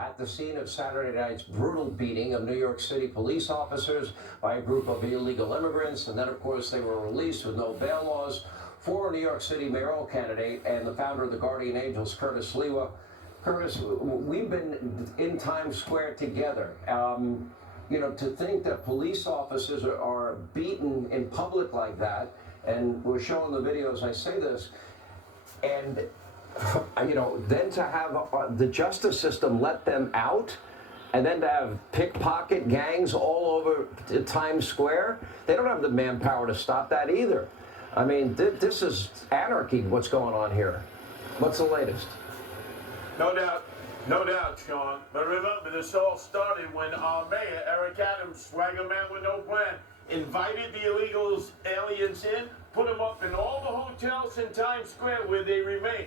at the scene of Saturday night's brutal beating of New York City police officers by a group of illegal immigrants. And then, of course, they were released with no bail laws. Former New York City mayoral candidate and the founder of the Guardian Angels, Curtis Sliwa. Curtis, we've been in Times Square together. To think that police officers are beaten in public like that, and we're showing the videos, I say this, and then to have the justice system let them out, and then to have pickpocket gangs all over Times Square, they don't have the manpower to stop that either. I mean, this is anarchy, what's going on here. What's the latest? No doubt, Sean. But remember, this all started when our mayor, Eric Adams, swagger man with no plan, invited the illegal aliens in, put them up in all the hotels in Times Square where they remain.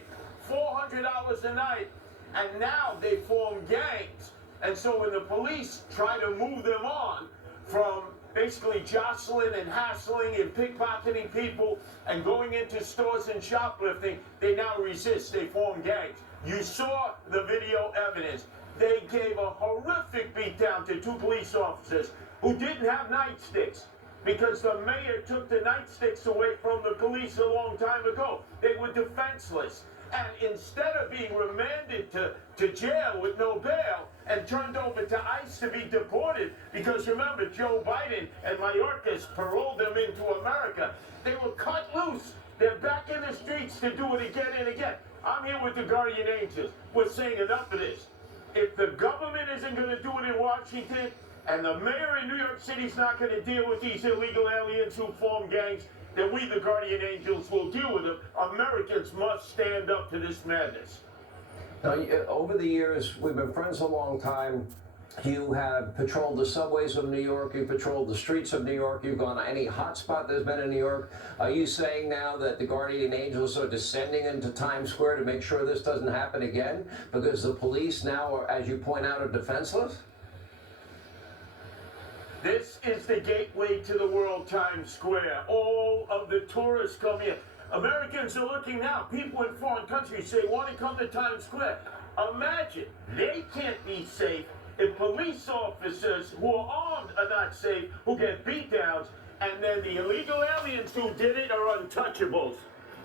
$400 a night, and now they form gangs. And so when the police try to move them on from basically jostling and hassling and pickpocketing people and going into stores and shoplifting, they now resist. They form gangs. You saw the video evidence. They gave a horrific beatdown to two police officers who didn't have nightsticks because the mayor took the nightsticks away from the police a long time ago. They were defenseless. And instead of being remanded to jail with no bail and turned over to ICE to be deported, because remember, Joe Biden and Mayorkas paroled them into America, they were cut loose. They're back in the streets to do it again and again. I'm here with the Guardian Angels. We're saying enough of this. If the government isn't going to do it in Washington, and the mayor in New York City is not going to deal with these illegal aliens who form gangs, then we, the Guardian Angels, will deal with them. Americans must stand up to this madness. Now, over the years, we've been friends a long time. You have patrolled the subways of New York. You patrolled the streets of New York. You've gone to any hotspot there's been in New York. Are you saying now that the Guardian Angels are descending into Times Square to make sure this doesn't happen again? Because the police now, are, as you point out, are defenseless? This is the gateway to the world, Times Square. All of the tourists come here. Americans are looking now. People in foreign countries say, want to come to Times Square. Imagine, they can't be safe if police officers who are armed are not safe, who get beat downs, and then the illegal aliens who did it are untouchables.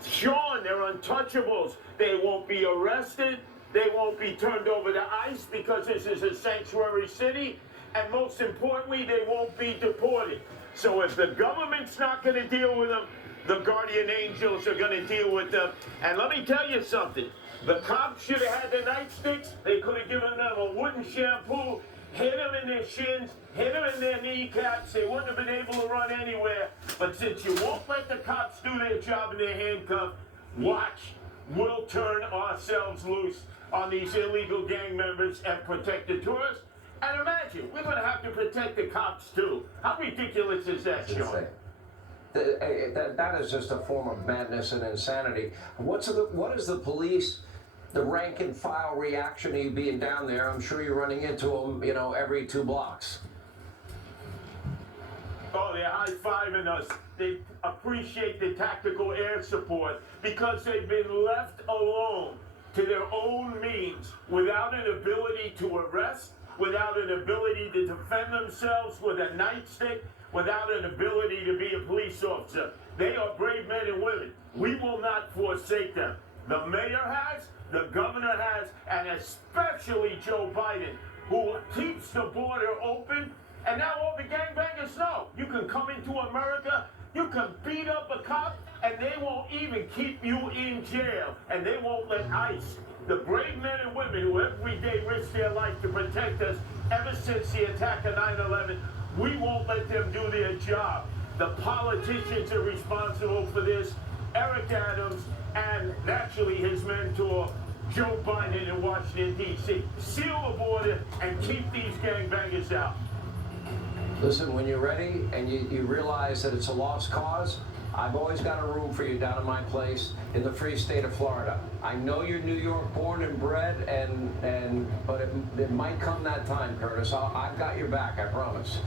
Sean, they're untouchables. They won't be arrested. They won't be turned over to ICE because this is a sanctuary city. And most importantly, they won't be deported. So if the government's not going to deal with them, the Guardian Angels are going to deal with them. And let me tell you something. The cops should have had the nightsticks. They could have given them a wooden shampoo, hit them in their shins, hit them in their kneecaps. They wouldn't have been able to run anywhere. But since you won't let the cops do their job in their handcuffs, watch. We'll turn ourselves loose on these illegal gang members and protect the tourists. And imagine, we're going to have to protect the cops, too. How ridiculous is that, Sean? That is just a form of madness and insanity. What is the police, the rank and file reaction to you being down there? I'm sure you're running into them, every 2 blocks. Oh, they're high-fiving us. They appreciate the tactical air support because they've been left alone to their own means without an ability to arrest, without an ability to defend themselves with a nightstick, without an ability to be a police officer. They are brave men and women. We will not forsake them. The mayor has, the governor has, and especially Joe Biden, who keeps the border open. And now all the gangbangers know you can come into America, you can beat up a cop, and they won't even keep you in jail. And they won't let ICE, the brave men and women who every day risk their life to protect us ever since the attack of 9/11, we won't let them do their job. The politicians are responsible for this. Eric Adams and naturally his mentor, Joe Biden in Washington, D.C. Seal the border and keep these gangbangers out. Listen, when you're ready and you realize that it's a lost cause, I've always got a room for you down at my place in the free state of Florida. I know you're New York born and bred, but it might come that time, Curtis. I've got your back, I promise.